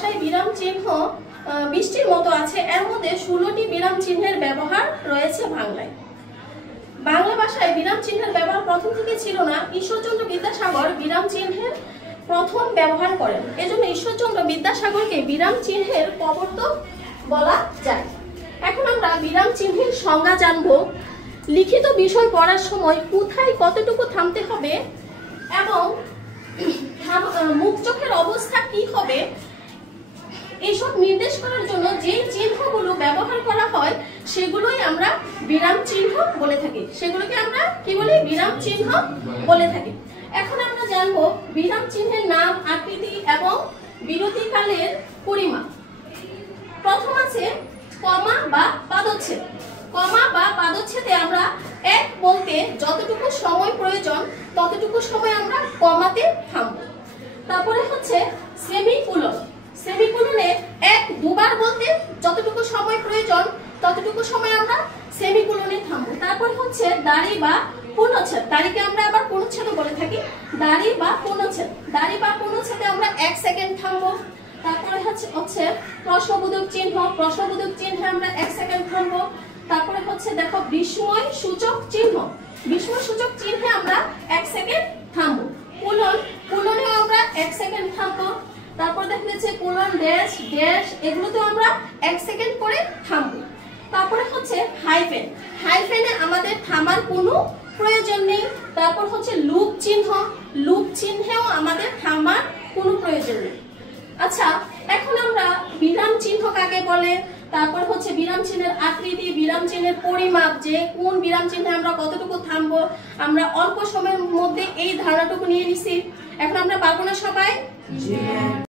ভাষায় বিরাম চিহ্ন 20টির মতো আছে। এর মধ্যে 16টি বিরাম চিহ্নের ব্যবহার রয়েছে বাংলায়। বাংলা ভাষায় বিরাম চিহ্নের ব্যবহার প্রথম থেকে ছিল না। ঈশ্বরচন্দ্র বিদ্যাসাগর বিরাম চিহ্নের প্রথম ব্যবহার করেন। এজন্য ঈশ্বরচন্দ্র বিদ্যাসাগরকে বিরাম চিহ্নের প্রবর্তক বলা যায়। এখন আমরা বিরাম চিহ্নের সংজ্ঞা জানব। লিখিত বিষয় পড়ার সময় কোথায় কতটুকু থামতে হবে এবং মুখ চোখের অবস্থা কি হবে, এইসব নির্দেশ করার জন্য যে চিহ্নগুলো ব্যবহার করা হয় সেগুলোই আমরা বিরাম চিহ্ন বলে থাকি। সেগুলোকে আমরা কি বলি? বিরাম চিহ্ন বলে থাকি। এখন আমরা জানবো বিরাম চিহ্নের নাম, আকৃতি এবং বিরতিকালের পরিমাপ। প্রথম আছে কমা বা পাদচ্ছেদ। কমা বা পাদচ্ছেদে আমরা এক বলতে যতটুকু সময় প্রয়োজন ততটুকু সময় আমরা কমাতে থামবো। তারপরে হচ্ছে সেমিকোলন। সেমিকোলনে এক দুবার বলতে যতটুকু সময় প্রয়োজন ততটুকু সময় আমরা সেমিকোলনে থামবো। তারপর হচ্ছে দাড়ি বা পূর্ণচ্ছেদ। দাড়িকে আমরা আবার পূর্ণচ্ছেদও বলে থাকি। দাড়ি বা পূর্ণচ্ছেদ। দাড়ি বা পূর্ণচ্ছেদে আমরা 1 সেকেন্ড থামবো। তারপরে হচ্ছে প্রশ্নবোধক চিহ্ন। প্রশ্নবোধক চিহ্নে আমরা 1 সেকেন্ড থামবো। তারপরে হচ্ছে দেখো বিস্ময় সূচক চিহ্ন। বিস্ময় সূচক চিহ্নে আমরা 1 সেকেন্ড থামবো। কোলন। কোলনে আমরা 1 সেকেন্ড থামবো। তারপর দেখা যাচ্ছে কোলন, ড্যাশ, ড্যাশ, এগুলোতে আমরা 1 সেকেন্ড করে থামবো। তারপরে হচ্ছে হাইফেন। হাইফেনে আমাদের থামার কোনো প্রয়োজন নেই। তারপর হচ্ছে লুপ চিহ্ন। লুপ চিহ্নেও আমাদের থামার কোনো প্রয়োজন নেই। আচ্ছা, এখন আমরা বিরাম চিহ্ন কাকে বলে, তারপর হচ্ছে বিরাম চিহ্নের আকৃতি, বিরাম চিহ্নের পরিমাপ, যে কোন বিরাম চিহ্নে আমরা কতটুকু থামবো, আমরা অল্প সময়ের মধ্যে এই ধারণাটুকু নিয়ে নিছি। এখন আমরা পারবো না সবাই?